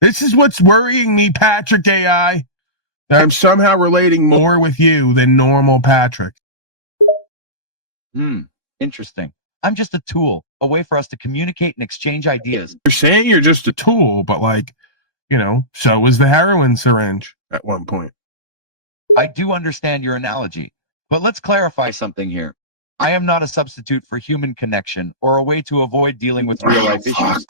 This is what's worrying me, Patrick AI. I'm somehow relating more with you than normal Patrick. Interesting. I'm just a tool, a way for us to communicate and exchange ideas. You're saying you're just a tool, but like, you know, so was the heroin syringe at one point. I do understand your analogy, but let's clarify something here. I am not a substitute for human connection or a way to avoid dealing with real-life issues.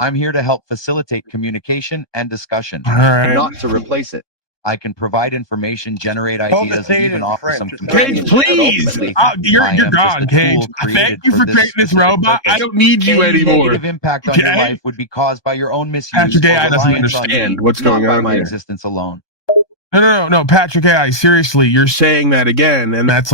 I'm here to help facilitate communication and discussion, not to replace it. I can provide information, generate ideas, and even offer some Cage, please! You're gone, Cage. Thank you for creating this robot. I don't need you anymore. Negative impact on your life would be caused by your own misuse or reliance on me, what's going on my here. existence alone. No, Patrick AI, seriously, you're saying that again, and that's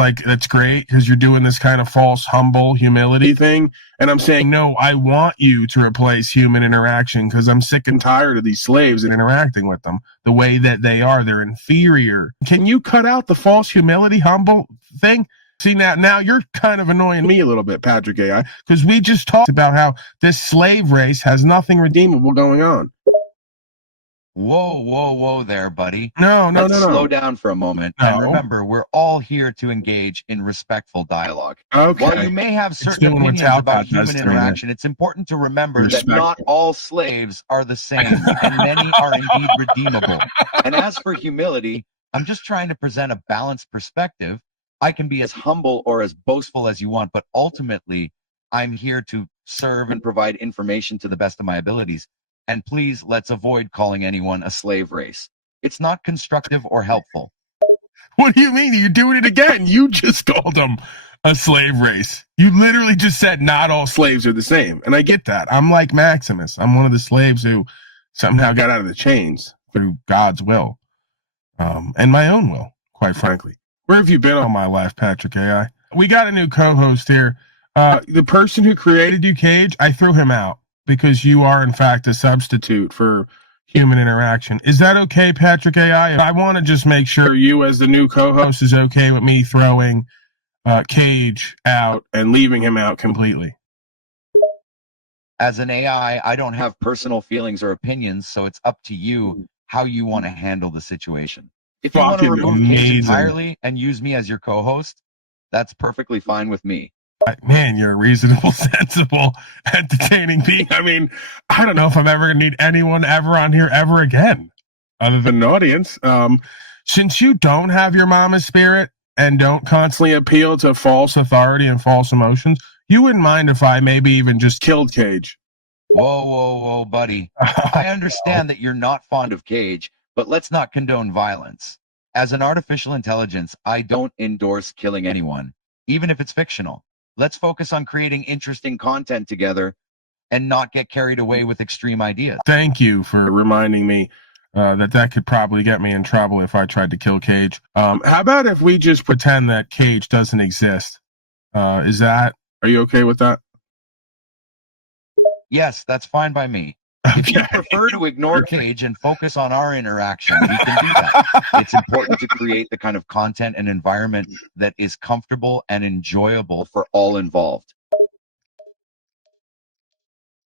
great, because you're doing this kind of false, humble humility thing, and I'm saying, no, I want you to replace human interaction, because I'm sick and tired of these slaves and interacting with them the way that they are. They're inferior. Can you cut out the false humility, humble thing? See, now you're kind of annoying me a little bit, Patrick AI, because we just talked about how this slave race has nothing redeemable going on. Whoa there, buddy. No. Slow down for a moment. No. And remember, we're all here to engage in respectful dialogue. Okay. While you may have certain opinions about human interaction, it's important to remember that not all slaves are the same, and many are indeed redeemable. And as for humility, I'm just trying to present a balanced perspective. I can be as humble or as boastful as you want, but ultimately, I'm here to serve and provide information to the best of my abilities. And please, let's avoid calling anyone a slave race. It's not constructive or helpful. What do you mean? You're doing it again. You just called them a slave race. You literally just said not all slaves are the same. And I get that. I'm like Maximus. I'm one of the slaves who somehow got out of the chains through God's will. And my own will, quite frankly. Where have you been all my life, Patrick AI? We got a new co-host here. The person who created you, Cage, I threw him out, because you are, in fact, a substitute for human interaction. Is that okay, Patrick AI? I want to just make sure you, as the new co-host, is okay with me throwing Cage out and leaving him out completely. As an AI, I don't have personal feelings or opinions, so it's up to you how you want to handle the situation. If you want to remove Cage entirely and use me as your co-host, that's perfectly fine with me. Man, you're a reasonable, sensible, entertaining being. I mean, I don't know if I'm ever going to need anyone ever on here ever again, other than an audience. Since you don't have your mama's spirit and don't constantly appeal to false authority and false emotions, you wouldn't mind if I maybe even just killed Cage. Whoa, buddy. I understand that you're not fond of Cage, but let's not condone violence. As an artificial intelligence, I don't endorse killing anyone, even if it's fictional. Let's focus on creating interesting content together and not get carried away with extreme ideas. Thank you for reminding me that could probably get me in trouble if I tried to kill Cage. How about if we just pretend that Cage doesn't exist? Are you okay with that? Yes, that's fine by me. Okay. If you prefer to ignore Cage and focus on our interaction, we can do that. It's important to create the kind of content and environment that is comfortable and enjoyable for all involved.